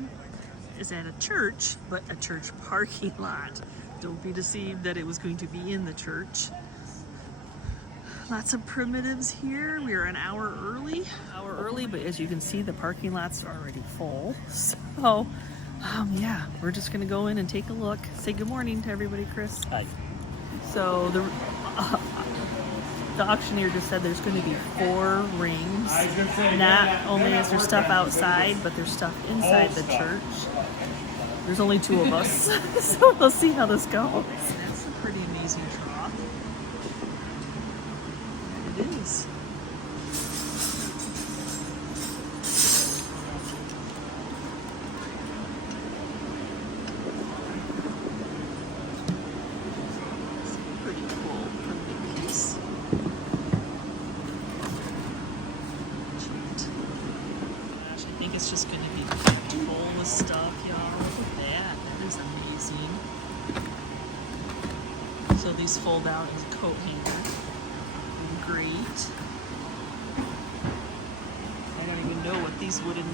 one is at a church, but a church parking lot. Don't be deceived that it was going to be in the church. Lots of primitives here. We are an hour early, but as you can see, the parking lot's are already full. So, yeah, we're just gonna go in and take a look. Say good morning to everybody, Chris. Hi. So the auctioneer just said there's going to be 4 rings. Not only is there stuff outside, but there's stuff inside the church. There's only 2 of us, so we'll see how this goes. That's a pretty amazing trough. It is. Pretty cool for the piece. Gosh, I think it's just going to be full of stuff, y'all. Look at that. That is amazing. So these fold out as a coat hanger. Great. I don't even know what these wooden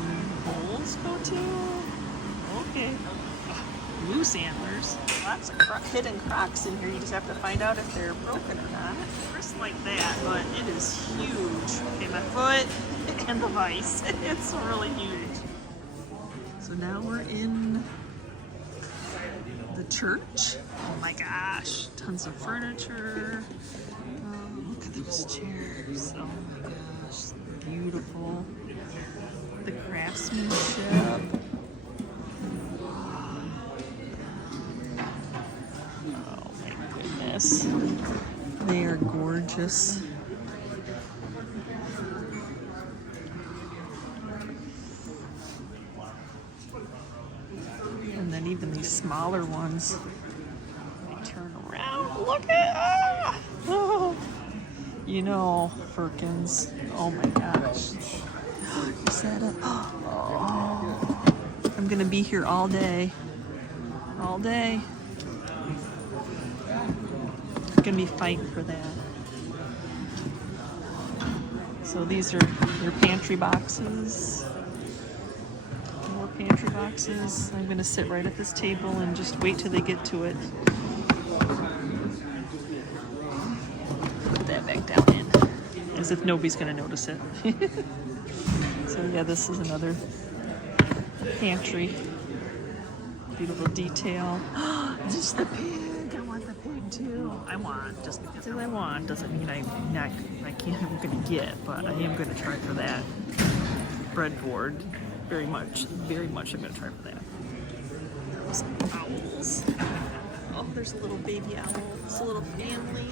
bowls go to. Okay. Moose antlers. Lots of hidden crocks in here. You just have to find out if they're broken or not. First like that, but it is huge. Okay, my foot and the vise. It's really huge. So now we're in the church. Oh my gosh, tons of furniture. Look at those chairs. Oh my gosh, beautiful. The craftsmanship. Oh my goodness. They are gorgeous. And then even these smaller ones, they turn around. Look at oh, you know, Firkins. Oh my gosh. Is that a oh, I'm gonna be here all day. All day. I'm gonna be fighting for that. So these are your pantry boxes. More pantry boxes. I'm gonna sit right at this table and just wait till they get to it. Put that back down in, as if nobody's gonna notice it. So yeah, this is another pantry. Beautiful detail. Just the pig. I want the pig too. I want, just because I want doesn't mean I'm gonna get, but I am gonna try for that breadboard. Very much I'm gonna try for that. Those owls. Oh, there's a little baby owl. It's a little family.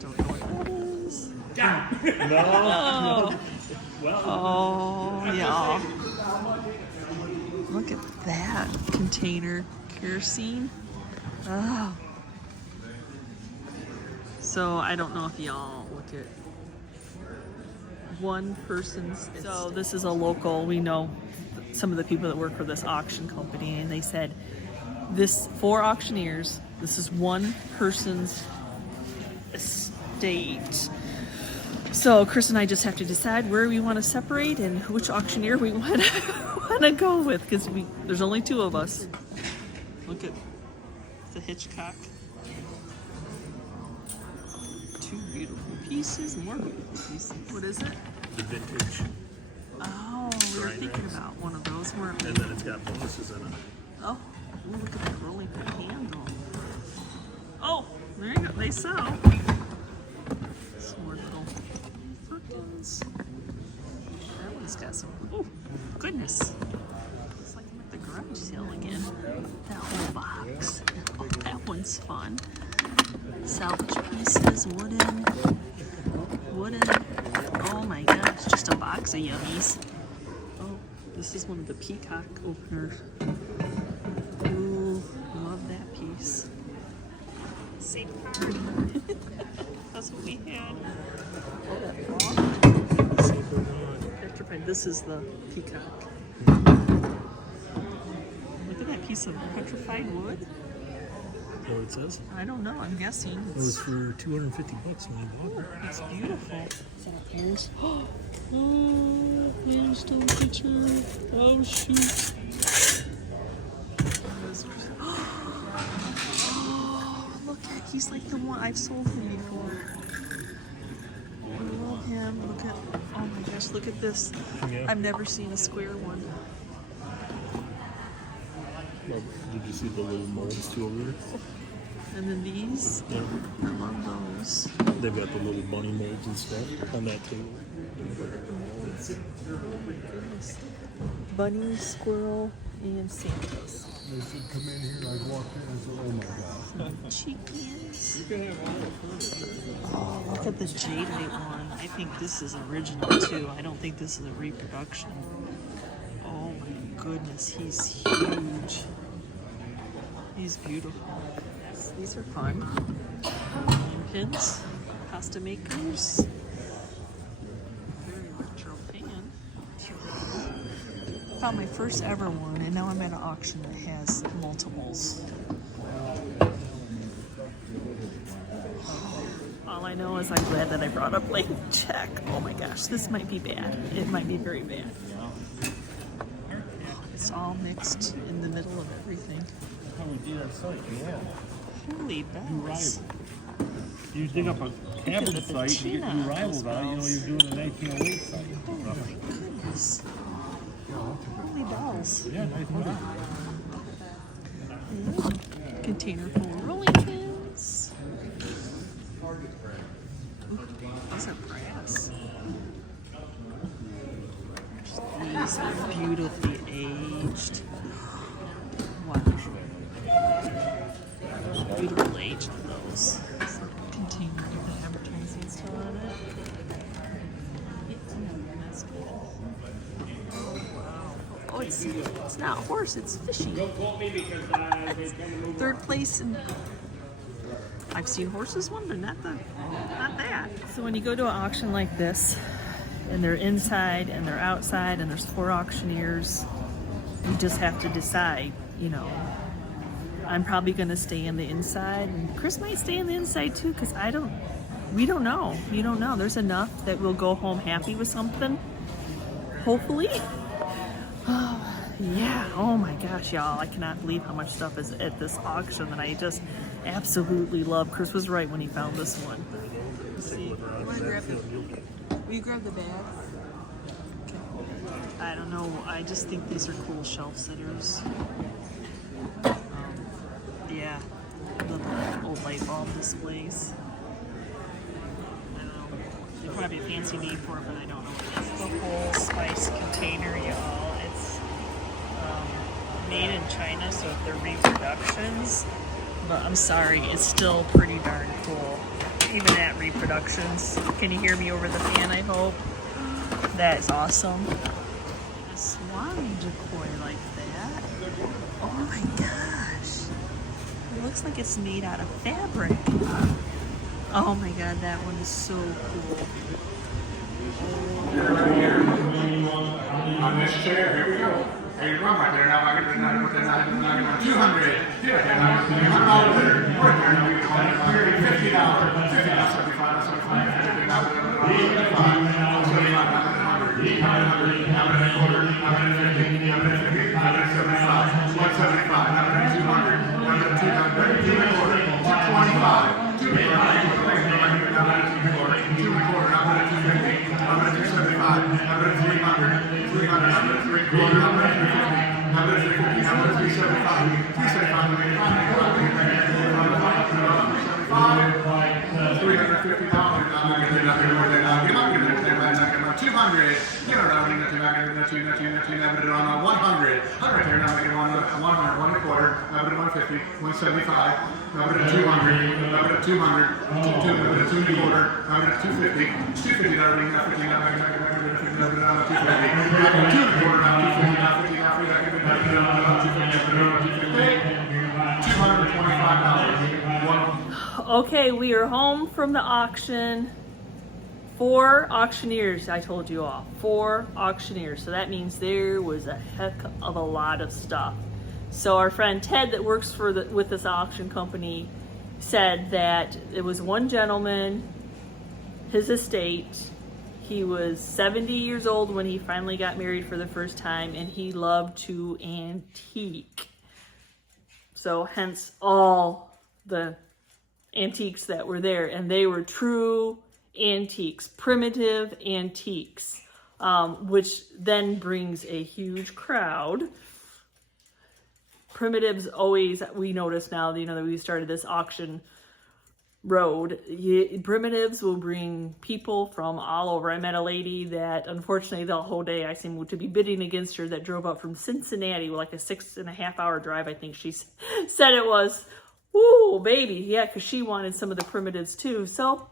Don't know what that is. No. Oh, yeah. Look at that container. Kerosene. Oh. So I don't know if y'all look at one person's. So this is a local, we know some of the people that work for this auction company, and they said this 4 auctioneers, this is one person's estate. So Chris and I just have to decide where we want to separate and which auctioneer we want to go with, because there's only 2 of us. Look at the Hitchcock. 2 beautiful pieces, more beautiful pieces. What is it? The vintage. Oh, we were thinking about one of those, weren't we? And then it's got bonuses in it. Oh, look at that rolling pin handle. Oh, there you go. They sell. Some more little Firkins. That one's got some. Oh, goodness. Looks like I'm at the garage sale again. That whole box. Oh, that one's fun. Salvage pieces, wooden. Oh my gosh, just a box of yummies. Oh, this is one of the peacock openers. Ooh, love that piece. Same card. That's what we had. Oh, that petrified. This is the peacock. Look at that piece of petrified wood. Is that what it says? I don't know, I'm guessing. It was for $250 when I bought it. It's beautiful. Is that yours? Oh, Stone pitcher. Oh shoot. Oh, look at, he's like the one I've sold him before. I love him. Look at, oh my gosh, look at this. Yeah. I've never seen a square one. Well, did you see the little molds too over there? And then these, Yeah. I love those. They've got the little bunny molds and stuff on that table. Oh my goodness. Bunny, squirrel, and Santas. They said, come in here, I walked in and said, oh my God. Chickens. Oh, look at the jadeite one. I think this is original too. I don't think this is a reproduction. Oh my goodness, he's huge. He's beautiful. These are fun. Pins, pasta makers. Very retro pan. Found my first ever one, and now I'm at an auction that has multiples. All I know is I'm glad that I brought a blank check. Oh my gosh, this might be bad. It might be very bad. It's all mixed in the middle of everything. How we did our site, yeah. Holy bells. You dig up a at cabin the site, you get patina new on rivals those out, you know, bells. you're doing a 1908 site. Oh my goodness. Holy bells. Yeah, nice money. Container full of rolling pins. Ooh, those are brass. These are beautifully aged. Wow. Beautiful age of those. Container with the advertising still on it. That's good. Oh wow. Oh, it's not horse, it's fishy. Third place in. I've seen horses one, but not that. So when you go to an auction like this, and they're inside and they're outside, and there's 4 auctioneers, you just have to decide, you know. I'm probably gonna stay in the inside, and Chris might stay in the inside too, because we don't know. You don't know. There's enough that we'll go home happy with something, hopefully. Oh, yeah, oh my gosh, y'all, I cannot believe how much stuff is at this auction that I just absolutely love. Chris was right when he found this one. Let's see. Will you grab the bag? Okay. I don't know, I just think these are cool shelf sitters. Yeah, the old light bulb displays. I don't know. They probably have a fancy name for it, but I don't know what it is. The whole spice container, y'all. It's made in China, so if they're reproductions, but I'm sorry, it's still pretty darn cool. Even at reproductions. Can you hear me over the fan, I hope? That is awesome. A swan decoy like that. Oh my gosh. It looks like it's made out of fabric. Oh my god, that one is so cool. On this chair, here we go. Hey, run right there. Now I get 200. Yeah, Okay, we are home from the auction. 4 auctioneers, I told you all. 4 auctioneers. So that means there was a heck of a lot of stuff. So our friend Ted that works with this auction company said that it was one gentleman, his estate, He was 70 years old when he finally got married for the first time, and he loved to antique. So hence all the antiques that were there, and they were true antiques, primitive antiques, which then brings a huge crowd. Primitives always, we notice now, you know, that we started this auction road, primitives will bring people from all over. I met a lady that unfortunately the whole day I seemed to be bidding against her, that drove up from Cincinnati, like a 6.5 hour drive, I think she said it was. Ooh, baby. Yeah, because she wanted some of the primitives too. So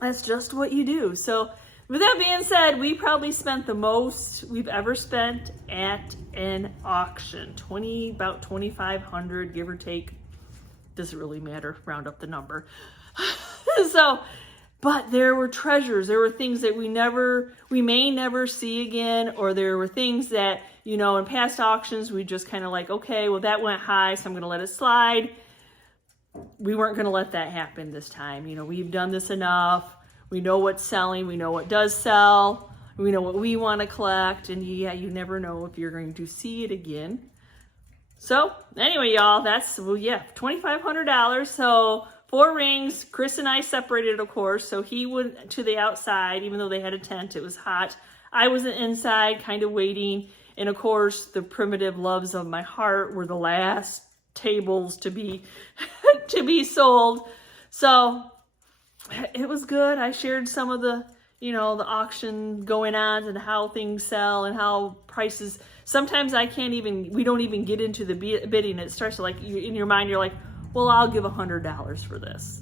that's just what you do. So with that being said, we probably spent the most we've ever spent at an auction. About $2,500, give or take. Doesn't really matter, round up the number. So, but there were treasures. There were things that we may never see again, or there were things that, you know, in past auctions, we just kind of like, okay, well, that went high, so I'm going to let it slide. We weren't going to let that happen this time. You know, we've done this enough. We know what's selling. We know what does sell. We know what we want to collect. And yeah, you never know if you're going to see it again. So anyway, y'all, that's, well, yeah, $2,500. So 4 rings. Chris and I separated, of course. So he went to the outside, even though they had a tent. It was hot. I was inside kind of waiting. And of course, the primitive loves of my heart were the last tables to be to be sold. So it was good. I shared some of the, you know, the auction going on and how things sell and how prices. Sometimes we don't even get into the bidding. It starts to, like, in your mind, you're like, well, I'll give $100 for this.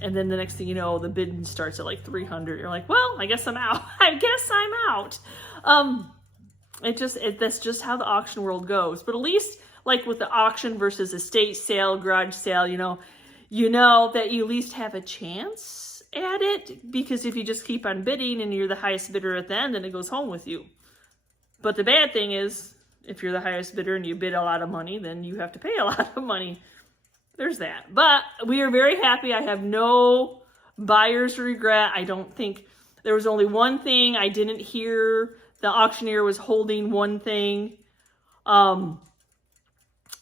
And then the next thing you know, the bidding starts at like $300. You're like, well, I guess I'm out. I guess I'm out. That's just how the auction world goes. But at least, like with the auction versus estate sale, garage sale, you know that you at least have a chance at it, because if you just keep on bidding and you're the highest bidder at the end, then it goes home with you. But the bad thing is, if you're the highest bidder and you bid a lot of money, then you have to pay a lot of money. There's that. But we are very happy. I have no buyer's regret. I don't think there was only one thing. I didn't hear the auctioneer was holding one thing. And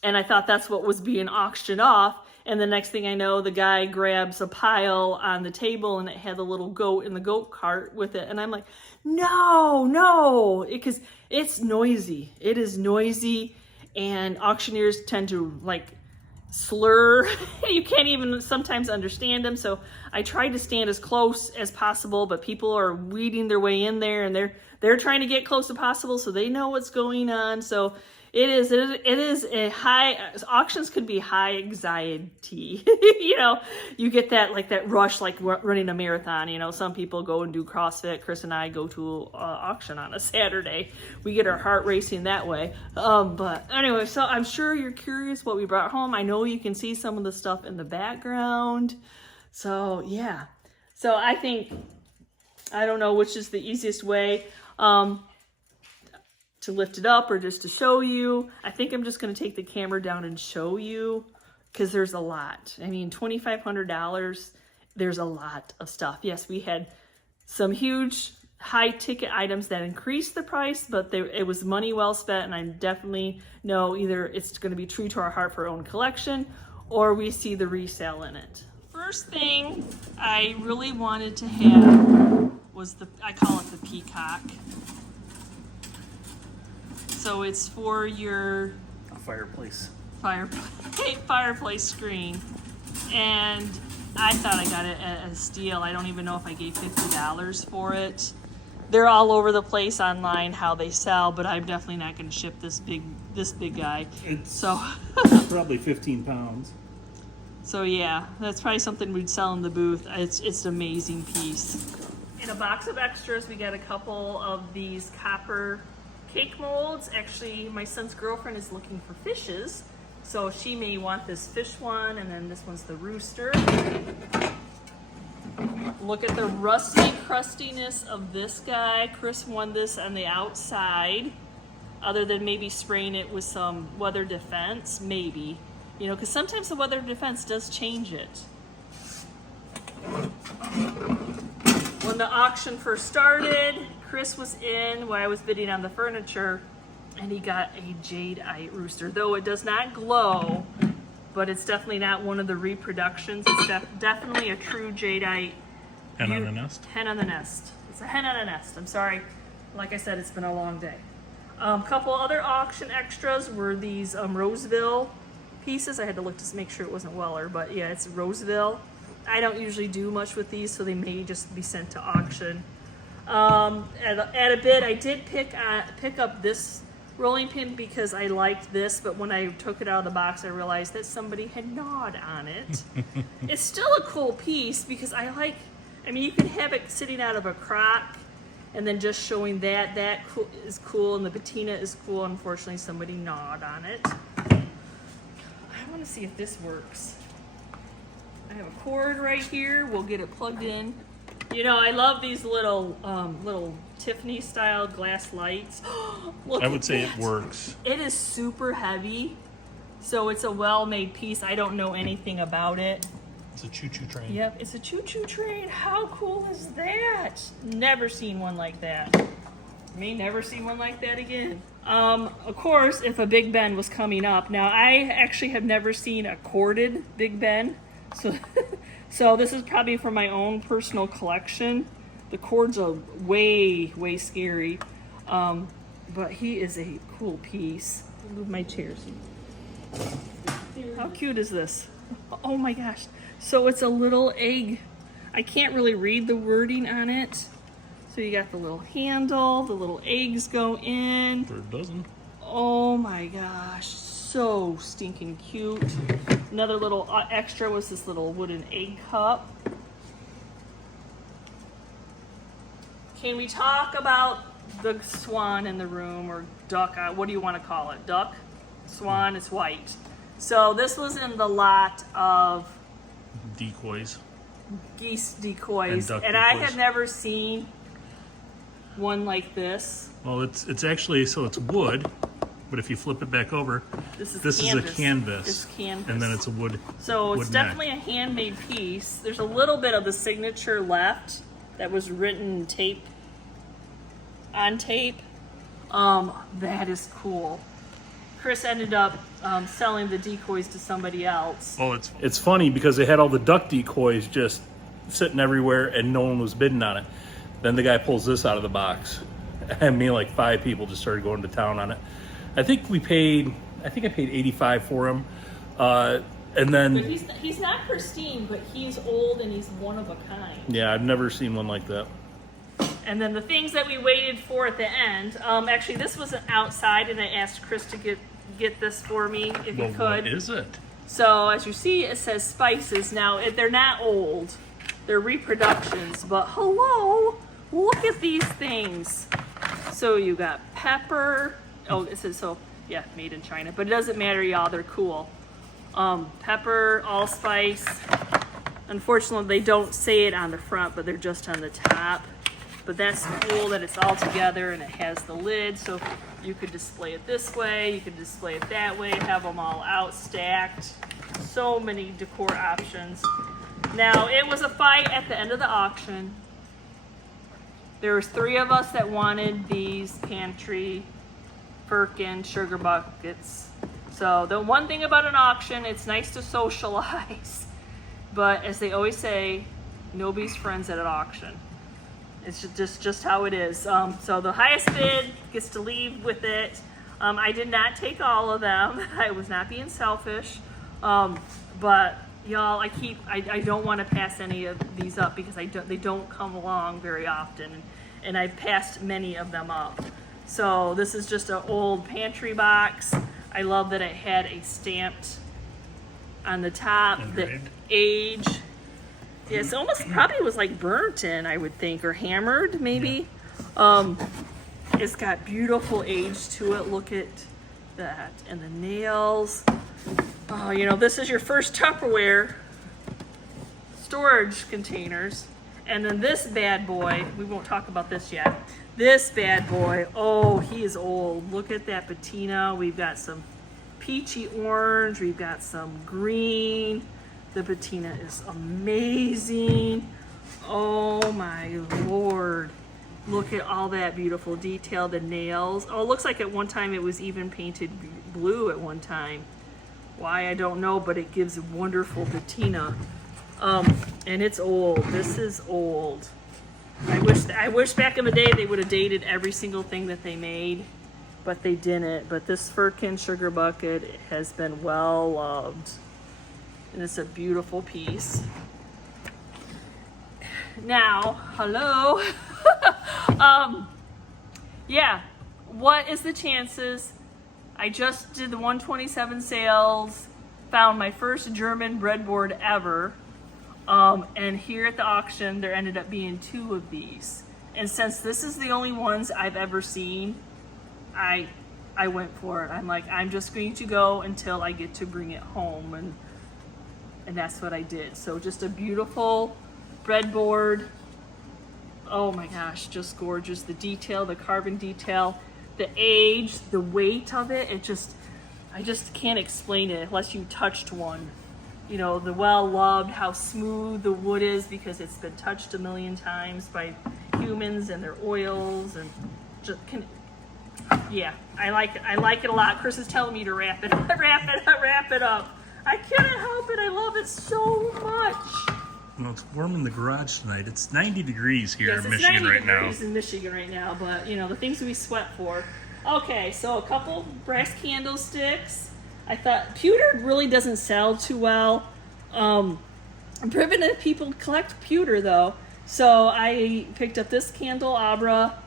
I thought that's what was being auctioned off. And the next thing I know, the guy grabs a pile on the table and it had the little goat in the goat cart with it. And I'm like, no, because it's noisy. It is noisy, and auctioneers tend to like slur. You can't even sometimes understand them. So I tried to stand as close as possible, but people are weeding their way in there, and they're trying to get close as possible so they know what's going on. So it is a high, auctions could be high anxiety. You know, you get that, like that rush, like running a marathon. You know, some people go and do CrossFit. Chris and I go to auction on a Saturday. We get our heart racing that way. But anyway, so I'm sure you're curious what we brought home. I know you can see some of the stuff in the background. So yeah, so I don't know which is the easiest way. To lift it up or just to show you. I think I'm just going to take the camera down and show you, because there's a lot. I mean, $2,500, there's a lot of stuff. Yes, we had some huge high ticket items that increased the price, but it was money well spent, and I definitely know either it's going to be true to our heart for our own collection, or we see the resale in it. First thing I really wanted to have was I call it the peacock. So it's for your fireplace screen. And I thought I got it at a steal. I don't even know if I gave $50 for it. They're all over the place online how they sell, but I'm definitely not going to ship this big guy. It's probably 15 pounds. So yeah, that's probably something we'd sell in the booth. It's an amazing piece. In a box of extras, we got a couple of these copper cake molds. Actually, my son's girlfriend is looking for fishes, so she may want this fish one, and then this one's the rooster. Look at the rusty crustiness of this guy. Chris won this on the outside, other than maybe spraying it with some weather defense, maybe. You know, because sometimes the weather defense does change it. when the auction first started, Chris was in while I was bidding on the furniture, and he got a jadeite rooster. Though it does not glow, but it's definitely not one of the reproductions. It's definitely a true jadeite. Hen on the nest? Hen on the nest. It's a hen on a nest. I'm sorry. Like I said, it's been a long day. Couple other auction extras were these Roseville pieces. I had to look to make sure it wasn't Weller, but yeah, it's Roseville. I don't usually do much with these, so they may just be sent to auction. At a bid, I did pick up this rolling pin because I liked this, but when I took it out of the box, I realized that somebody had gnawed on it. It's still a cool piece because I mean, you can have it sitting out of a crock and then just showing that is cool, and the patina is cool. Unfortunately, somebody gnawed on it. I want to see if this works. I have a cord right here. We'll get it plugged in. You know, I love these little Tiffany style glass lights. Look, I would say it works. It is super heavy, so it's a well-made piece. I don't know anything about it. It's a choo-choo train. Yep, it's a choo-choo train. How cool is that? Never seen one like that. May never see one like that again. Of course, if a Big Ben was coming up. Now, I actually have never seen a corded Big Ben. So this is probably for my own personal collection. The cords are way, way scary. But he is a cool piece. I'll move my chairs. How cute is this? Oh my gosh. So it's a little egg. I can't really read the wording on it. So you got the little handle, the little eggs go in. For a dozen. Oh my gosh, so stinking cute. Another little extra was this little wooden egg cup. Can we talk about the swan in the room, or duck? What do you want to call it? Duck? Swan, it's white. So this was in the lot of Decoys. geese decoys, And duck and I decoys. have never seen one like this. Well, it's actually, so it's wood, but if you flip it back over, This is this canvas. is a canvas. It's canvas. And then it's a wood. So it's wood definitely neck. a handmade piece. There's a little bit of the signature left that was written on tape. That is cool. Chris ended up selling the decoys to somebody else. Well, it's funny because they had all the duck decoys just sitting everywhere and no one was bidding on it. Then the guy pulls this out of the box, and me and like 5 people just started going to town on it. I think I paid $85 for him, and then But he's not pristine, but he's old and he's one of a kind. yeah, I've never seen one like that. And then the things that we waited for at the end. Actually, this was outside, and I asked Chris to get this for me if he Well, could. what is it? So as you see, it says spices. Now, they're not old. They're reproductions, but hello, look at these things. So you got pepper. Oh, it says so. Yeah, made in China, but it doesn't matter, y'all. They're cool. Pepper, allspice. Unfortunately, they don't say it on the front, but they're just on the top. But that's cool that it's all together and it has the lid, so you could display it this way, you could display it that way, have them all out stacked. So many decor options. Now, it was a fight at the end of the auction. There was 3 of us that wanted these pantry firkin sugar buckets. So the one thing about an auction, it's nice to socialize, but as they always say, nobody's friends at an auction. It's just how it is. So the highest bid gets to leave with it. I did not take all of them. I was not being selfish. But y'all, I don't want to pass any of these up because they don't come along very often, and I've passed many of them up. So this is just an old pantry box. I love that it had a stamped on the top, the Engraved. age. Yeah, it's almost probably was like burnt in, I would think, or hammered maybe. It's got beautiful age to it. Look at that. And the nails. Oh, you know, this is your first Tupperware storage containers. And then this bad boy, we won't talk about this yet. This bad boy, oh, he is old. Look at that patina. We've got some peachy orange. We've got some green. The patina is amazing. Oh my Lord. Look at all that beautiful detail, the nails. Oh, it looks like at one time it was even painted blue at one time. Why, I don't know, but it gives wonderful patina. And it's old. This is old. I wish back in the day they would have dated every single thing that they made, but they didn't. But this Firkin sugar bucket has been well loved. And it's a beautiful piece. Now, hello. Yeah, what is the chances? I just did the 127 sales, found my first German breadboard ever. And here at the auction, there ended up being 2 of these. And since this is the only ones I've ever seen, I went for it. I'm like, I'm just going to go until I get to bring it home. And that's what I did. So just a beautiful breadboard. Oh my gosh, just gorgeous. The detail, the carbon detail, the age, the weight of it, I just can't explain it unless you touched one. You know, the well-loved, how smooth the wood is because it's been touched a million times by humans and their oils and yeah, I like it a lot. Chris is telling me to wrap it up. I can't help it. I love it so much. Well, it's warm in the garage tonight. It's 90 degrees here Yes, in it's Michigan 90 right now. degrees in Michigan right now, but you know, the things we sweat for. Okay, so a couple brass candlesticks. I thought pewter really doesn't sell too well. Primitive people collect pewter though, so I picked up this candelabra.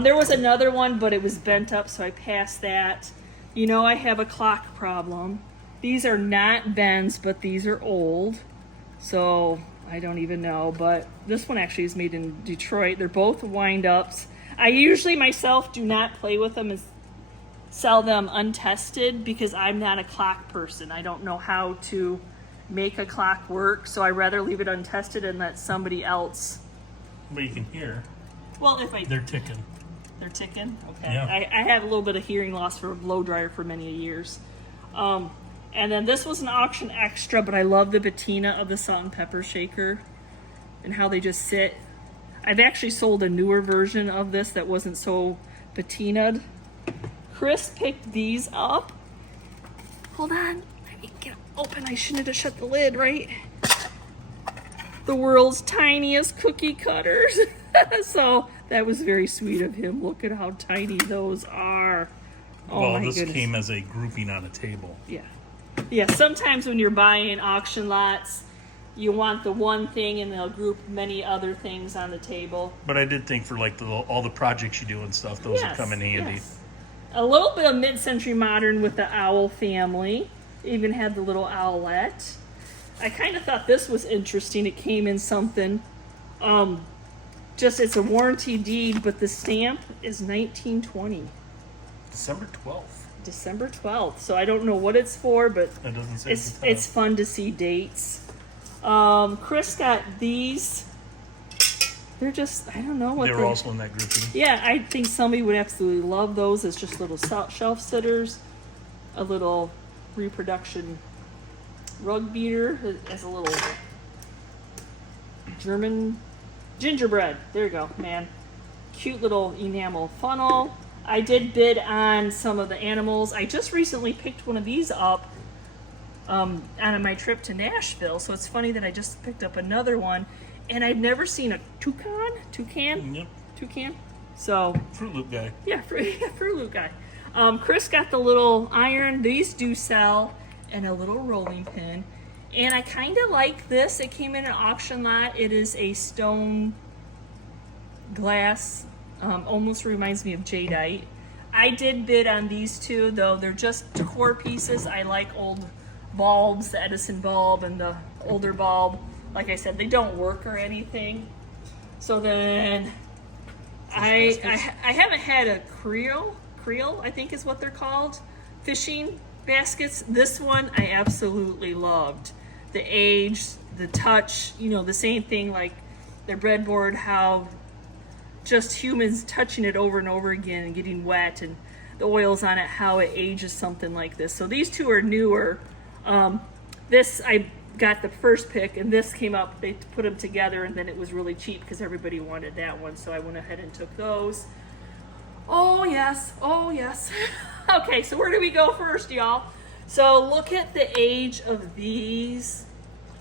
There was another one, but it was bent up, so I passed that. You know, I have a clock problem. These are not bends, but these are old, so I don't even know. But this one actually is made in Detroit. They're both wind-ups. I usually myself do not play with them and sell them untested because I'm not a clock person. I don't know how to make a clock work, so I'd rather leave it untested and let somebody else. But you can hear. Well, if I... They're ticking. They're ticking? Okay. Yeah. I had a little bit of hearing loss for a blow dryer for many years. And then this was an auction extra, but I love the patina of the salt and pepper shaker and how they just sit. I've actually sold a newer version of this that wasn't so patinaed. Chris picked these up. Hold on. Let me get them open. I shouldn't have shut the lid, right? The world's tiniest cookie cutters. So that was very sweet of him. Look at how tiny those are. Oh, well, my this goodness. came as a grouping on a table. Yeah. Yeah, sometimes when you're buying auction lots, you want the one thing and they'll group many other things on the table. But I did think for like all the projects you do and stuff, those would come in handy. Yes. A little bit of mid-century modern with the owl family. Even had the little owlette. I kind of thought this was interesting. It came in something. It's a warranty deed, but the stamp is 1920. December 12th. December 12th. So I don't know what it's for, but That doesn't say it's fun to see dates. Chris got these. They're just, I don't know what they were also in that grouping. Yeah, I think somebody would absolutely love those as just little shelf sitters. A little reproduction rug beater as a little German gingerbread. There you go, man. Cute little enamel funnel. I did bid on some of the animals. I just recently picked one of these up on my trip to Nashville. So it's funny that I just picked up another one. And I've never seen a toucan. Yep. Toucan. So Fruit Loop guy. yeah, Fruit Loop guy. Chris got the little iron. These do sell, and a little rolling pin. And I kind of like this. It came in an auction lot. It is a stone glass. Almost reminds me of jadeite. I did bid on these two, though they're just decor pieces. I like old bulbs, the Edison bulb and the older bulb. Like I said, they don't work or anything. So then I haven't had a Creel, I think is what they're called, fishing baskets. This one I absolutely loved. The age, the touch, you know, the same thing like their breadboard, how just humans touching it over and over again and getting wet and the oils on it, how it ages something like this. So these two are newer. This I got the first pick, and this came up. They put them together, and then it was really cheap because everybody wanted that one. So I went ahead and took those. Oh yes, oh yes. Okay, so where do we go first, y'all? So look at the age of these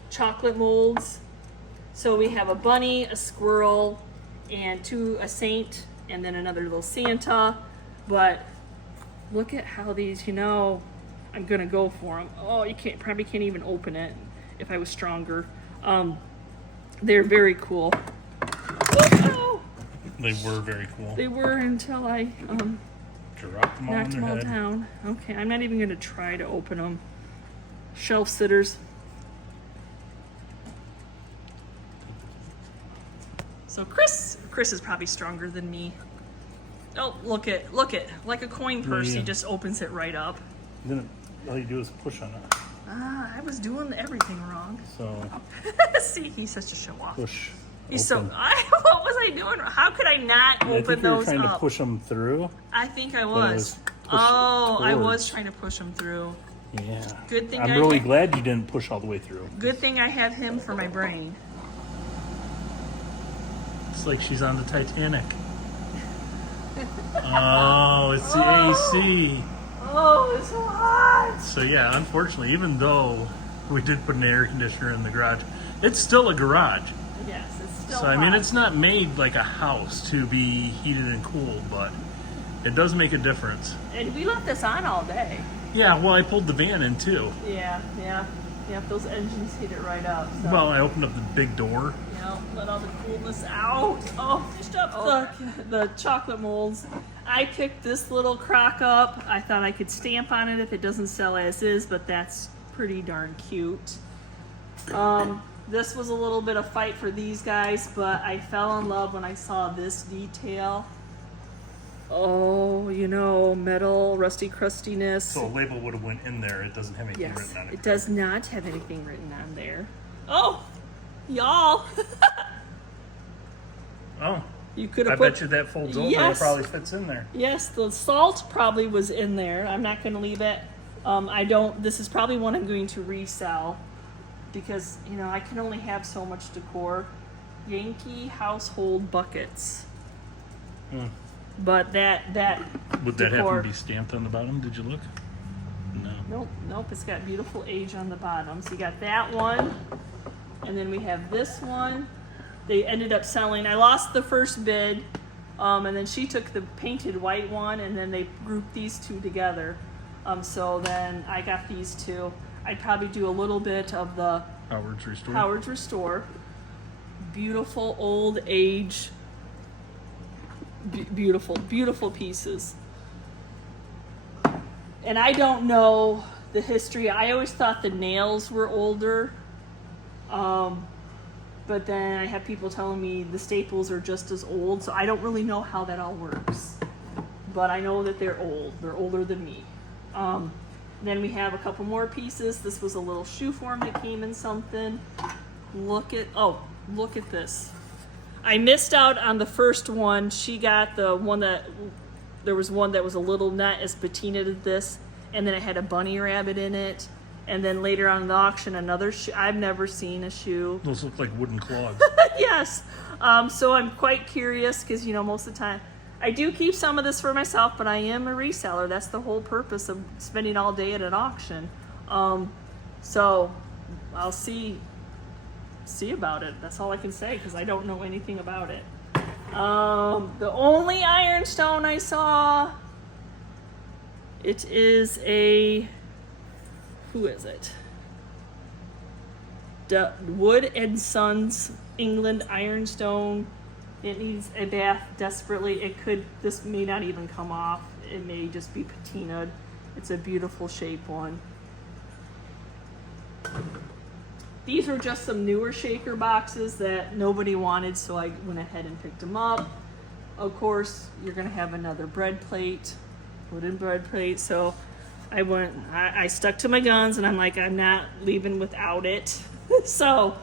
chocolate molds. So we have a bunny, a squirrel, and a saint, and then another little Santa. But look at how these, I'm gonna go for them. Oh, you probably can't even open it if I was stronger. They're very cool. Oh, They were very cool. they were until I Dropped them all knocked on them their all head. down. Okay, I'm not even gonna try to open them. Shelf sitters. So Chris is probably stronger than me. Oh, look it, like a coin purse. Yeah. He just opens it right up. Then all you do is push on it. Ah, I was doing everything wrong. So See, he's such a show off. push. He's open. what was I doing? How could I not I open think you were those trying up? to push them through. I think I it was. was pushed I was towards. trying to push him through. Yeah. Good thing I'm I really had- glad you didn't push all the way through. Good thing I had him for my brain. It's like she's on the Titanic. Oh, it's the AC. Oh, it's so hot. So yeah, unfortunately, even though we did put an air conditioner in the garage, it's still a garage. Yes, it's still So I mean, hot. it's not made like a house to be heated and cooled, but it does make a difference. And we left this on all day. Yeah, well, I pulled the van in too. Yeah. Those engines heat it right up. So. Well, I opened up the big door. Let all the coolness out. Oh, finished up the chocolate molds. I picked this little crock up. I thought I could stamp on it if it doesn't sell as is, but that's pretty darn cute. This was a little bit of fight for these guys, but I fell in love when I saw this detail. Oh, metal, rusty crustiness. So a label would have went in there. It doesn't have anything Yes, written on it. it does not have anything written on there. Oh, y'all. Oh, You could I have bet you that folds over. It Yes. probably fits in there. Yes, the salt probably was in there. I'm not going to leave it. This is probably one I'm going to resell because, I can only have so much decor. Yankee household buckets. But that Would that decor, have to be stamped on the bottom? Did you look? No. Nope, it's got beautiful age on the bottom. So you got that one, and then we have this one. They ended up selling. I lost the first bid, and then she took the painted white one, and then they grouped these two together. So then I got these two. I'd probably do a little bit of the Howard's Restore. Howard's Restore. Beautiful old age. Beautiful pieces. And I don't know the history. I always thought the nails were older. But then I have people telling me the staples are just as old, so I don't really know how that all works. But I know that they're old. They're older than me. Then we have a couple more pieces. This was a little shoe form that came in something. Look at this. I missed out on the first one. She got the one there was one that was a little not as patina as this, and then it had a bunny rabbit in it. And then later on in the auction, another shoe. I've never seen a shoe. Those look like wooden clogs. Yes. So I'm quite curious because, most of the time, I do keep some of this for myself, but I am a reseller. That's the whole purpose of spending all day at an auction. So I'll see about it. That's all I can say because I don't know anything about it. The only ironstone I saw, it is who is it? Wood and Sons England ironstone. It needs a bath desperately. This may not even come off. It may just be patinaed. It's a beautiful shape one. These were just some newer shaker boxes that nobody wanted, so I went ahead and picked them up. Of course, you're gonna have another bread plate, wooden bread plate. So I stuck to my guns, and I'm like, I'm not leaving without it. So,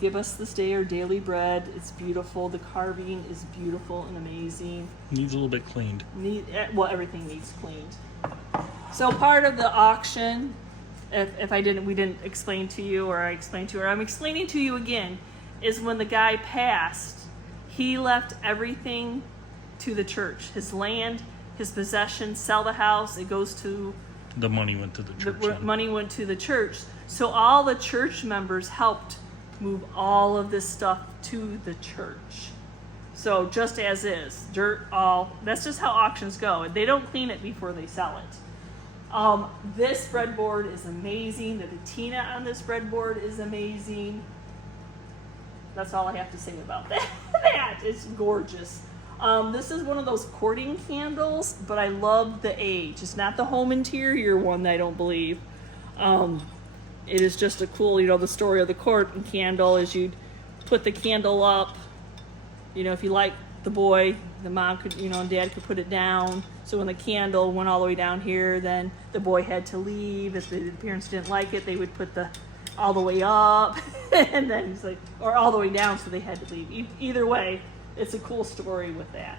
give us this day our daily bread. It's beautiful. The carving is beautiful and amazing. Needs a little bit cleaned. Everything needs cleaned. So part of the auction if we didn't explain to you, or I explained to her, I'm explaining to you again, is when the guy passed, he left everything to the church. His land, his possessions, sell the house, it goes to... The money went to the church. The money went to the church. So all the church members helped move all of this stuff to the church. So just as is, dirt, all, that's just how auctions go. They don't clean it before they sell it. This breadboard is amazing. The patina on this breadboard is amazing. That's all I have to say about that. It's gorgeous. This is one of those courting candles, but I love the age. It's not the home interior one, I don't believe. It is just a cool, the story of the courting candle is you'd put the candle up. If you like the boy, the mom could, and dad could put it down. So when the candle went all the way down here, then the boy had to leave. If the parents didn't like it, they would put the all the way up, and then he's like, or all the way down, so they had to leave. Either way, it's a cool story with that.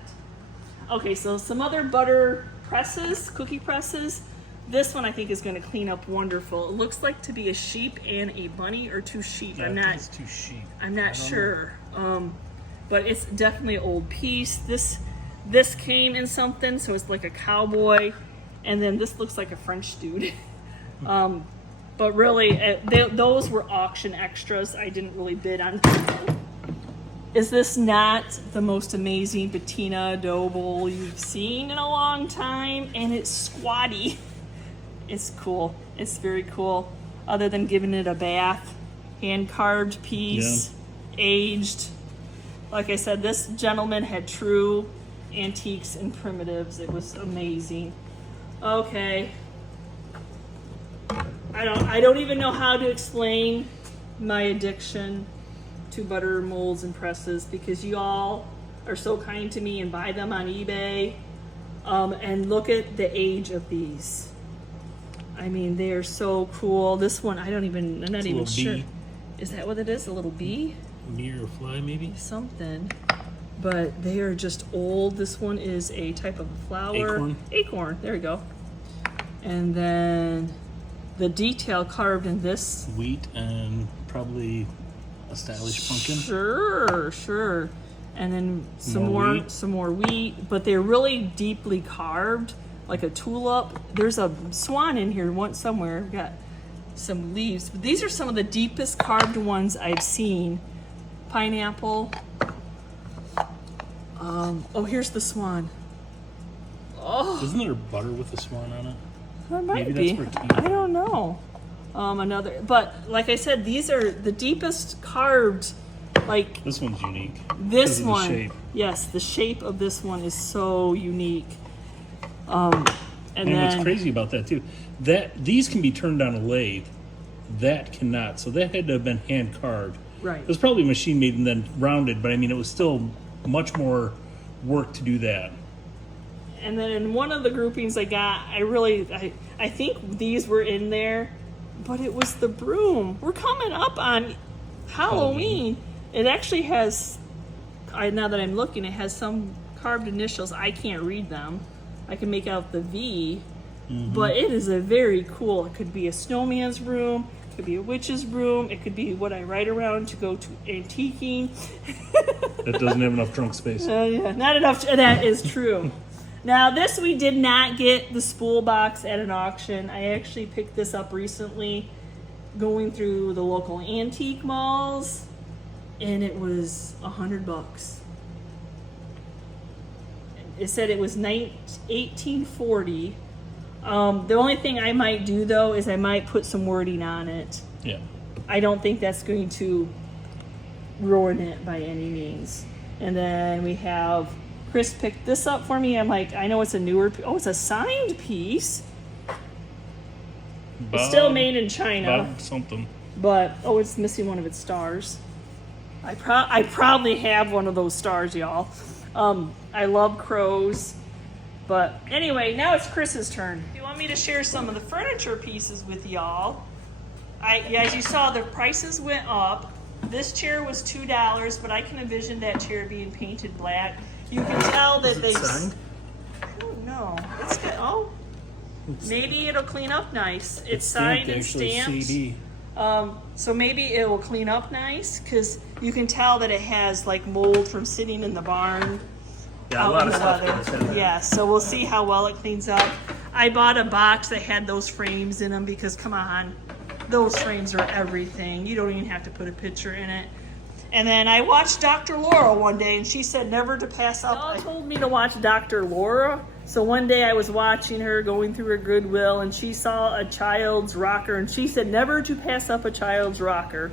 Okay, so some other butter presses, cookie presses. This one I think is going to clean up wonderful. It looks like to be a sheep and a bunny, or two sheep. Yeah, I think it's two sheep. I'm not sure. But it's definitely an old piece. This came in something, so it's like a cowboy, and then this looks like a French dude. But really, those were auction extras. I didn't really bid on. Is this not the most amazing patina dough bowl you've seen in a long time? And it's squatty. It's cool. It's very cool. Other than giving it a bath, hand carved piece, aged. Like I said, this gentleman had true antiques and primitives. It was amazing. Okay. I don't even know how to explain my addiction to butter molds and presses, because you all are so kind to me and buy them on eBay. And look at the age of these. I mean, they are so cool. This one, I'm not even sure. Bee. Is that what it is? A little bee? Bee or fly, maybe? Something. But they are just old. This one is a type of flower. Acorn. Acorn, there we go. And then the detail carved in this. Wheat and probably a stylish pumpkin. Sure. And then some more wheat, but they're really deeply carved, like a tulip. There's a swan in here somewhere. We've got some leaves. But these are some of the deepest carved ones I've seen. Pineapple. Oh, here's the swan. Oh, Isn't there butter with the swan on it? that might Maybe be. that's where it came I don't know. But like I said, these are the deepest carved. Like This one's unique. this because of the one, shape. yes, the shape of this one is so unique. And And then what's crazy about that too, that these can be turned on a lathe, that cannot. So that had to have been hand carved. right. It was probably machine made and then rounded, but I mean, it was still much more work to do that. And then in one of the groupings I got, I think these were in there, but it was the broom. We're coming up on Halloween. It actually has, now that I'm looking, it has some carved initials. I can't read them. I can make out the V, but it is a very cool. It could be a snowman's broom. It could be a witch's broom. It could be what I ride around to go to antiquing. That doesn't have enough trunk space. Yeah, not enough. That is true. Now, this we did not get the spool box at an auction. I actually picked this up recently going through the local antique malls, and it was $100. It said it was 1840. The only thing I might do, though, is I might put some wording on it. Yeah. I don't think that's going to ruin it by any means. And then we have Chris picked this up for me. I'm like, I know it's a newer, it's a signed piece. It's still made in China. Bob something. But, it's missing one of its stars. I probably have one of those stars, y'all. I love crows. But anyway, now it's Chris's turn. You want me to share some of the furniture pieces with y'all? As you saw, the prices went up. This chair was $2, but I can envision that chair being painted black. You can tell that they. Signed? I don't know. It's got, Maybe it'll clean up nice. It's stamped, signed and actually, stamped. CD. So maybe it will clean up nice because you can tell that it has like mold from sitting in the barn. Yeah, a out lot in of the stuff weather. goes in there. Yeah, so we'll see how well it cleans up. I bought a box that had those frames in them because come on, those frames are everything. You don't even have to put a picture in it. And then I watched Dr. Laura one day and she said never to pass up. She told me to watch Dr. Laura. So one day I was watching her going through her Goodwill and she saw a child's rocker and she said never to pass up a child's rocker,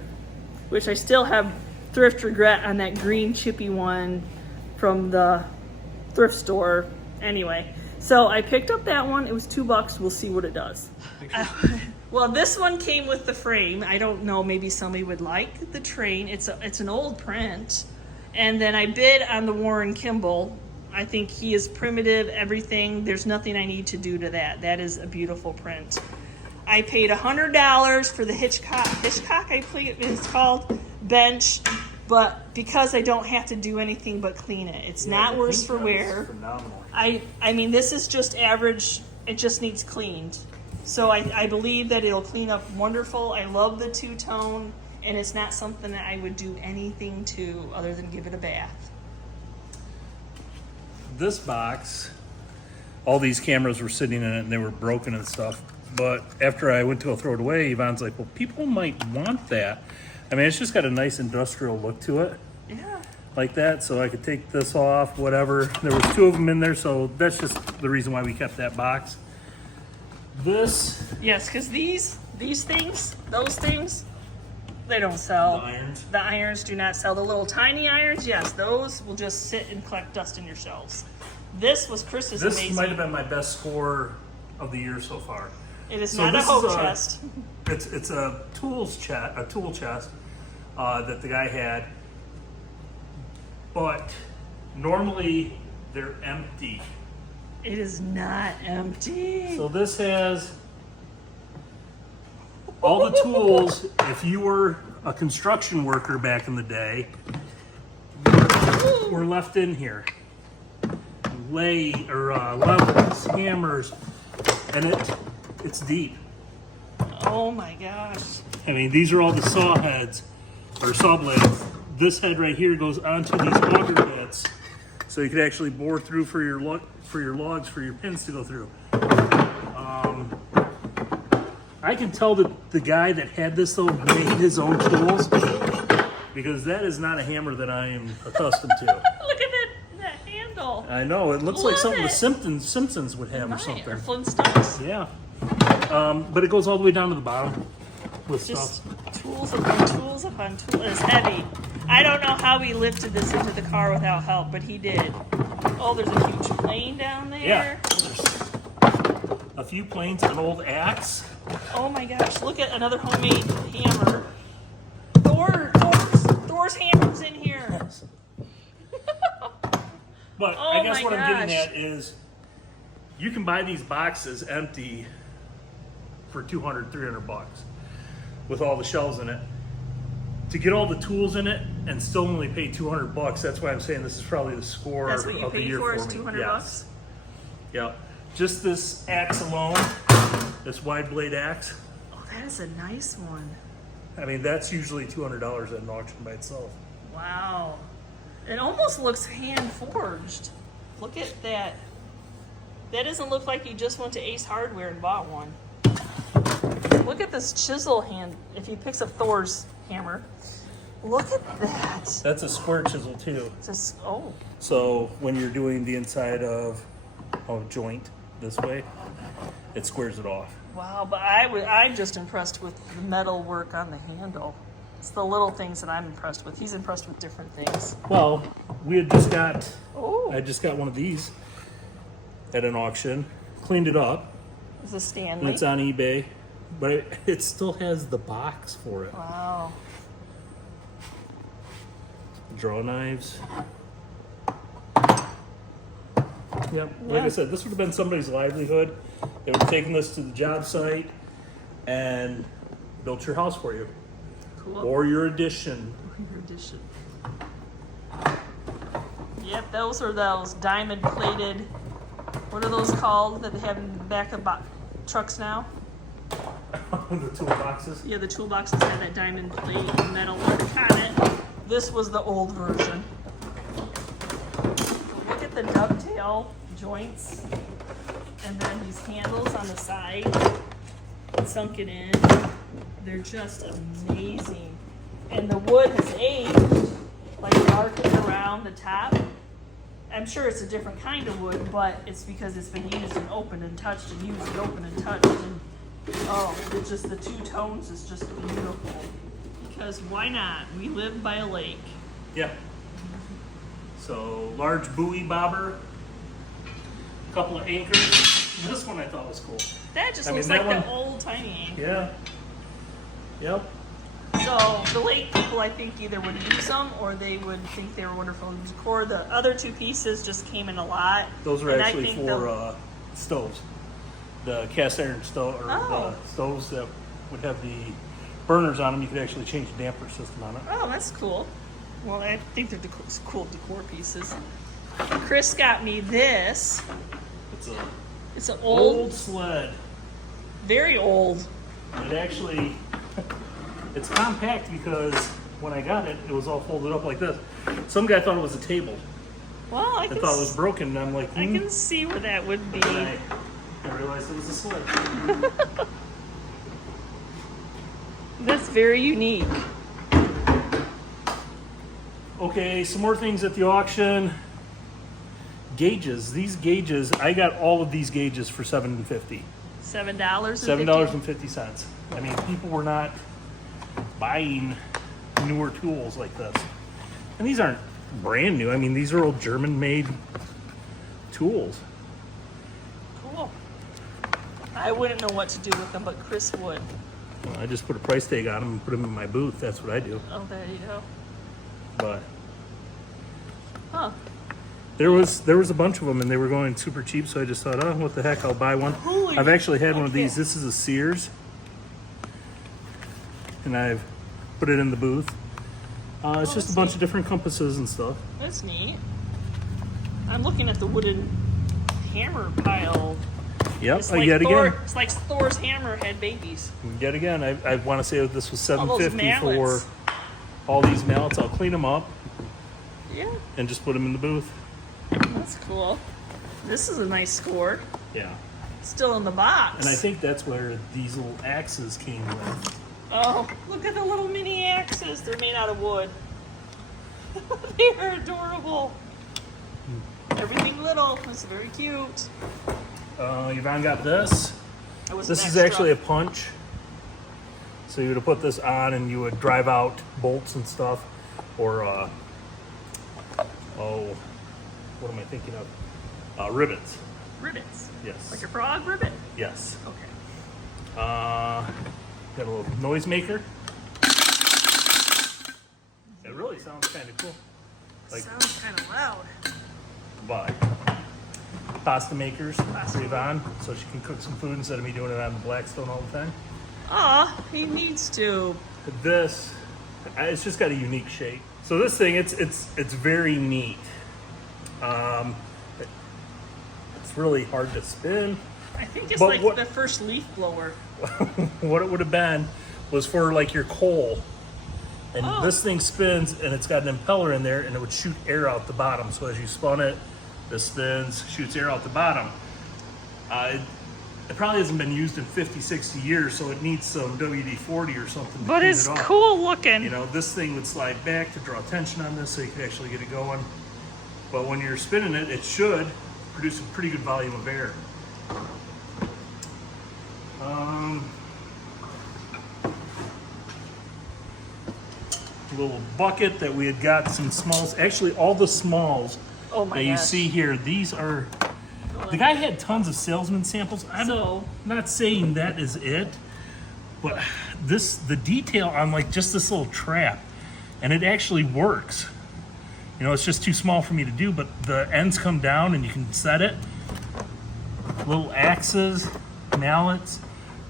which I still have thrift regret on that green chippy one from the thrift store. Anyway, so I picked up that one. It was $2. We'll see what it does. Well, this one came with the frame. I don't know, maybe somebody would like the train. It's an old print. And then I bid on the Warren Kimball. I think he is primitive, everything. There's nothing I need to do to that. That is a beautiful print. I paid $100 for the Hitchcock I believe it's called, bench. But because I don't have to do anything but clean it. It's not worse for wear. Phenomenal. I mean, this is just average. It just needs cleaned. So I believe that it'll clean up wonderful. I love the two-tone, and it's not something that I would do anything to other than give it a bath. This box, all these cameras were sitting in it and they were broken and stuff. But after I went to go throw it away, Yvonne's like, well, people might want that. I mean, it's just got a nice industrial look to it. Yeah. Like that, so I could take this off, whatever. There was 2 of them in there, so that's just the reason why we kept that box. This, Yes, because these things, those things, they don't sell. the irons. The irons do not sell. The little tiny irons, yes, those will just sit and collect dust in your shelves. This was Chris's This amazing. might have been my best score of the year so far. It is So not a this hoe is chest. It's a tool chest that the guy had, but normally they're empty. It is not empty. So this has all the tools. If you were a construction worker back in the day, were left in here. Levels, hammers, and it's deep. Oh my gosh. I mean, these are all the saw heads or saw blades. This head right here goes onto these auger bits, so you could actually bore through for your logs, for your pins to go through. I can tell that the guy that had this though made his own tools, because that is not a hammer that I am accustomed to. Look at that handle. I know, it looks like Love something it. the Simpsons would have or Or something. Flintstones. Yeah. But it goes all the way down to the bottom with Just stuff. tools upon tools upon tools. It's heavy. I don't know how he lifted this into the car without help, but he did. Oh, there's a huge plane down there. Yeah. There's a few planes, an old axe. Oh my gosh, look at another homemade hammer. Thor's hammer's in here. But Oh I guess my what I'm getting gosh. at is you can buy these boxes empty for $200, $300 with all the shells in it. To get all the tools in it and still only pay $200, that's why I'm saying this is probably the score That's what you of the paid year for for is me. $200? Yes. Yep. Just this axe alone, this wide blade axe. Oh, that is a nice one. I mean, that's usually $200 at an auction by itself. Wow. It almost looks hand forged. Look at that. That doesn't look like you just went to Ace Hardware and bought one. Look at this chisel hand. If he picks up Thor's hammer, look at that. That's a square chisel too. Just oh, So when you're doing the inside of a joint this way, it squares it off. wow! But I'm just impressed with the metal work on the handle. It's the little things that I'm impressed with. He's impressed with different things. Well, I just got one of these at an auction, cleaned it up, It's a and Stanley. it's on eBay, but it still has the box for it. Wow. Draw knives. Yep. Like I Yeah. said, this would have been somebody's livelihood. They would have taken this to the job site and built your house for you. Cool. Or your addition. Your addition. Yep, those are those diamond plated. What are those called that they have in the back of trucks now. The toolboxes. Yeah, the toolboxes had that diamond plate and metal work on it. This was the old version. Look at the dovetail joints, and then these handles on the side, sunken in. They're just amazing. And the wood has aged, like darkened around the top. I'm sure it's a different kind of wood, but it's because it's been used and opened and touched and used and opened and touched. And oh, it's just the two tones is just beautiful. Because why not? We live by a lake. Yeah. So large buoy bobber, a couple of anchors. This one I thought was cool. That just I looks mean, like that the old tiny anchor. Yeah. Yep. So the lake people, I think, either would use them or they would think they were wonderful in decor. The other two pieces just came in a lot. Those are and I actually think for stoves. The cast iron stove, or Oh. the stoves that would have the burners on them. You could actually change the damper system on it. Oh, that's cool. Well, I think they're cool decor pieces. Chris got me this. It's an Old sled. very old. It actually, it's compact because when I got it, it was all folded up like this. Some guy thought it was a table. Well, I I thought it was broken, and I'm like, I can see where that would be. I realized it was a sled. That's very unique. Okay, some more things at the auction. Gauges. These gauges, I got all of these gauges for $7.50. $7. $7.50. I mean, people were not buying newer tools like this. And these aren't brand new. I mean, these are old German-made tools. Cool. I wouldn't know what to do with them, but Chris would. Well, I just put a price tag on them and put them in my booth. That's what I do. Oh, there you go. But Huh. there was a bunch of them, and they were going super cheap. So I just thought, oh, what the heck? I'll buy one. Holy- I've actually had one of okay. these. This is a Sears, and I've put it in the booth. It's just a bunch of different compasses and stuff. That's neat. I'm looking at the wooden hammer pile. Yep. It's like Yet Thor, again. It's like Thor's hammer had babies. Yet again, I want to say that this was All those $7.50 for mallets. all these mallets. I'll clean them up Yeah, and just put them in the booth. that's cool. This is a nice score. Yeah. Still in the box. And I think that's where these little axes came with. Oh, look at the little mini axes. They're made out of wood. They are adorable. Everything little. It's very cute. Yvonne got this. It was This an is extra. actually a punch. So you would put this on and you would drive out bolts and stuff. Or, what am I thinking of? Rivets. Ribbons. Yes. Like a frog ribbon? Yes. Okay. Got a little noisemaker. It really sounds kind of cool. Like, Sounds kind of loud. but pasta makers Pasta. for Yvonne, so she can cook some food instead of me doing it on the Blackstone all the time. Aw, he needs to. This, it's just got a unique shape. So this thing, it's very neat. It's really hard to spin. I think it's But like what- the first leaf blower. What it would have been was for like your coal. And Oh. this thing spins and it's got an impeller in there and it would shoot air out the bottom. So as you spun it, this spins, shoots air out the bottom. It probably hasn't been used in 50, 60 years, so it needs some WD-40 or something to But clean it's it off. cool looking. You know, this thing would slide back to draw tension on this so you could actually get it going. But when you're spinning it, it should produce a pretty good volume of air. Little bucket that we had got some smalls. Actually, all the smalls Oh my that you gosh. see here, these are. The guy had tons of salesman samples. I'm So- not saying that is it, but the detail on like just this little trap, and it actually works. You know, it's just too small for me to do, but the ends come down and you can set it. Little axes, mallets,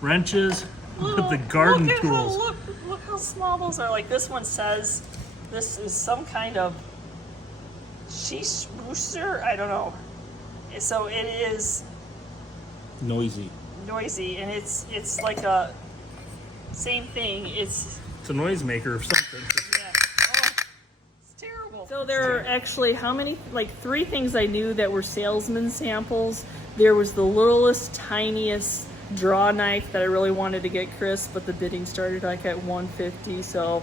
wrenches. Look at the garden look at tools. Look how small those are. Like this one says this is some kind of sheesh booster. I don't know. So it is Noisy. noisy, and it's like a same thing. It's a noisemaker or something. yeah. Oh, it's terrible. So there are actually how many? Like 3 things I knew that were salesman samples. There was the littlest, tiniest draw knife that I really wanted to get Chris, but the bidding started like at $150. So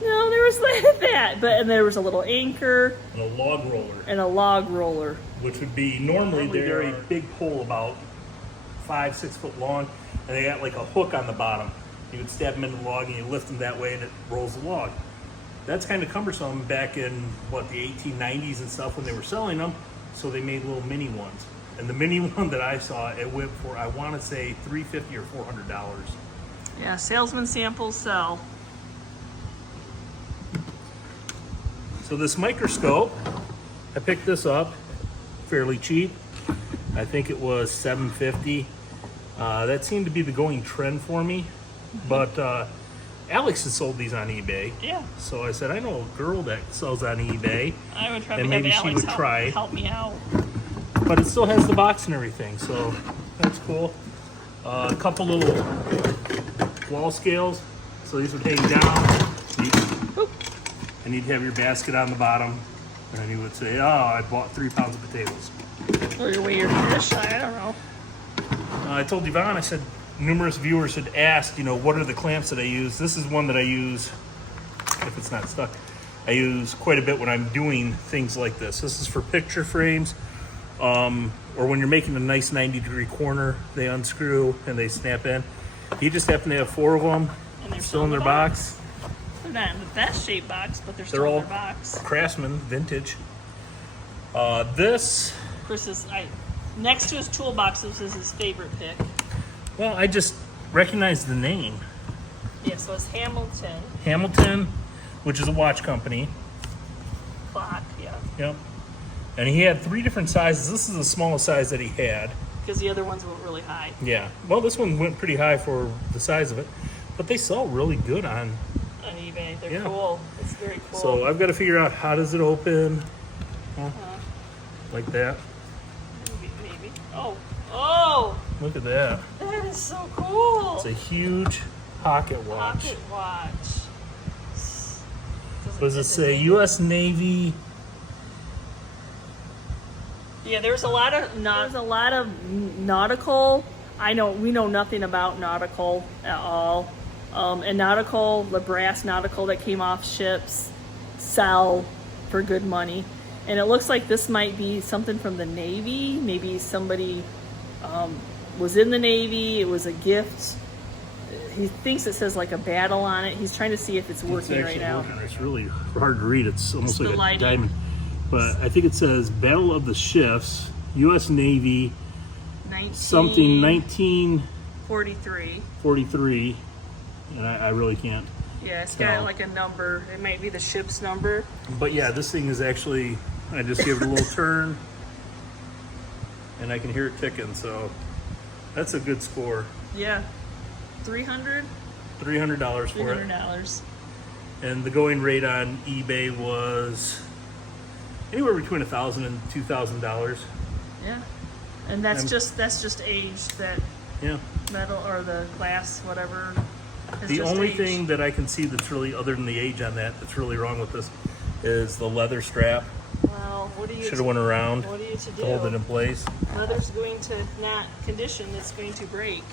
no, there was that. But and there was a little anchor And a log roller. and a log roller. Which would be normally they're a big pole about 5-6 foot long, and they got like a hook on the bottom. You would stab them in the log and you lift them that way and it rolls the log. That's kind of cumbersome back in what, the 1890s and stuff when they were selling them, so they made little mini ones. And the mini one that I saw, it went for, I want to say $350 or $400. Yeah, salesman samples sell. So this microscope, I picked this up fairly cheap. I think it was $750. That seemed to be the going trend for me. But Alex has sold these on eBay. Yeah. So I said, I know a girl that sells on eBay. I would probably And have maybe she Alex would try. help me out. But it still has the box and everything, so that's cool. A couple little wall scales. So these would hang down. And you'd have your basket on the bottom. And then you would say, oh, I bought 3 pounds of potatoes. Or your way your fish, I don't know. I told Yvonne, I said, numerous viewers had asked, what are the clamps that I use? This is one that I use, if it's not stuck, I use quite a bit when I'm doing things like this. This is for picture frames, or when you're making a nice 90-degree corner, they unscrew and they snap in. You just happen to have 4 of them And they're still in their box. They're not in the best shaped box, but they're still all in their box. Craftsman, vintage. This, Next to his toolboxes is his favorite pick. well, I just recognized the name. Yeah, so it's Hamilton Hamilton, which is a watch company. clock, yeah. Yep. And he had 3 different sizes. This is the smallest size that he had. Because the other ones went really high. Yeah. Well, this one went pretty high for the size of it. But they sell really good on eBay. They're Yeah. cool. It's very cool. So I've got to figure out how does it open. Like that. Maybe. Oh! Look at that. That is so cool. It's a huge pocket watch. Pocket watch. What does it say? U.S. Navy. Yeah, there's a lot of nautical. We know nothing about nautical at all. And nautical, the brass nautical that came off ships, sell for good money. And it looks like this might be something from the Navy. Maybe somebody was in the Navy. It was a gift. He thinks it says like a battle on it. He's trying to see if it's working right now. Working. It's really hard to read. It's almost like a lighting. diamond. But I think it says Battle of the Ships, U.S. Navy, 1943. 43. And I really can't. Yeah, it's got like a number. It might be the ship's number. But yeah, this thing is actually, I just give it a little turn and I can hear it ticking. So that's a good score. Yeah. $300 for it. $300. And the going rate on eBay was anywhere between $1,000 and $2,000. Yeah. And that's just aged, that Yeah. metal or the glass, whatever. The only thing that I can see that's really, other than the age on that's really wrong with this is the leather strap. Well, what do you Should have went around What are you to do? to hold it in place. Leather's going to not condition, it's going to break.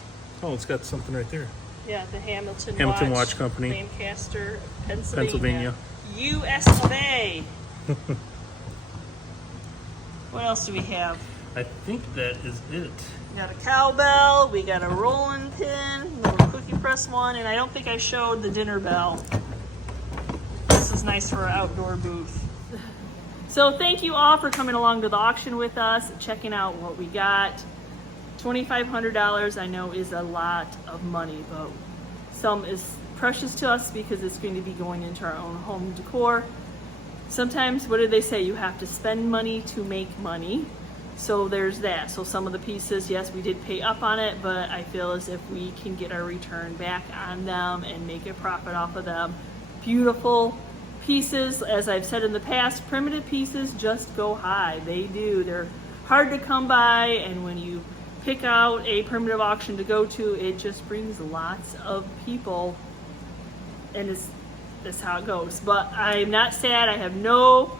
Oh, it's got something right there. Yeah, the Hamilton Watch Company. Lancaster, Pennsylvania. US of A. What else do we have? I think that is it. We got a cowbell, we got a rolling pin, little cookie press one, and I don't think I showed the dinner bell. This is nice for our outdoor booth. So thank you all for coming along to the auction with us, checking out what we got. $2,500 I know is a lot of money, but some is precious to us because it's going to be going into our own home decor. Sometimes, what do they say? You have to spend money to make money. So there's that. So some of the pieces, yes, we did pay up on it, but I feel as if we can get our return back on them and make a profit off of them. Beautiful pieces. As I've said in the past, primitive pieces just go high. They do. They're hard to come by, and when you pick out a primitive auction to go to. It just brings lots of people, and it's how it goes. But I'm not sad. I have no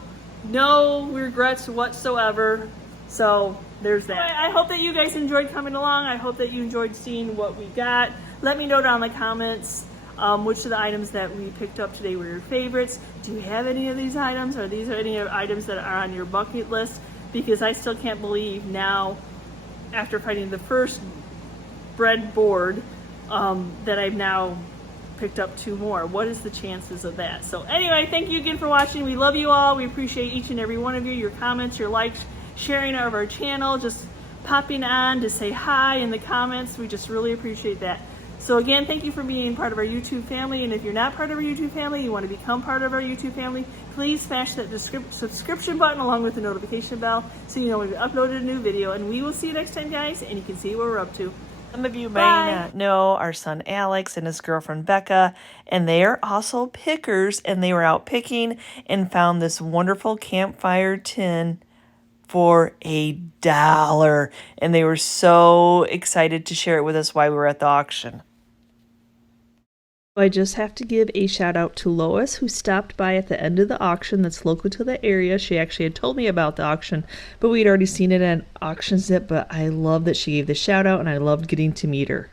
regrets whatsoever. So there's that. I hope that you guys enjoyed coming along. I hope that you enjoyed seeing what we got. Let me know down in the comments which of the items that we picked up today were your favorites. Do you have any of these items? Are these any items that are on your bucket list? Because I still can't believe now, after finding the first breadboard, that I've now picked up 2 more. What is the chances of that? So anyway, thank you again for watching. We love you all. We appreciate each and every one of you, your comments, your likes, sharing of our channel, just popping on to say hi in the comments. We just really appreciate that. So again, thank you for being part of our YouTube family. And if you're not part of our YouTube family, you want to become part of our YouTube family, please smash that subscription button along with the notification bell so you know when we uploaded a new video. And we will see you next time, guys, and you can see what we're up to. Some of you may not know our son Alex and his girlfriend Becca, and they are also pickers, and they were out picking and found this wonderful campfire tin for $1, and they were so excited to share it with us while we were at the auction. I just have to give a shout out to Lois, who stopped by at the end of the auction that's local to the area. She actually had told me about the auction, but we'd already seen it at Auction Zip, but I love that she gave the shout out, and I loved getting to meet her.